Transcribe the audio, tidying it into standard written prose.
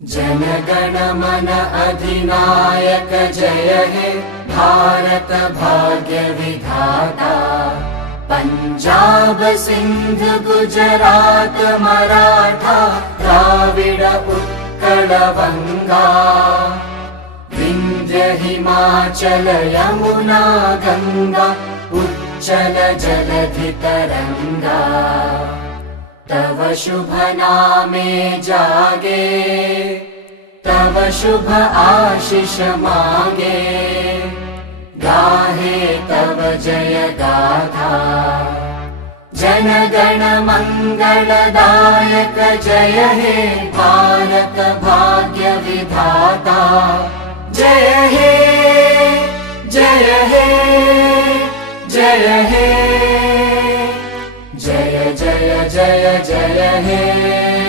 जन गण मन अधिनायक जय हे भारत भाग्य विधाता। पंजाब सिंध गुजरात मराठा द्राविड उत्कल वंगा। विंध्य हिमाचल यमुना गंगा उच्चल जलधि तरंगा। तव शुभ नामे जागे तव शुभ आशीष मांगे। गाहे तव जय गाथा जन गण मंगलदायक जय हे भारत भाग्य विधाता। जय हे जय हे जय हे जय जय जय जय हे।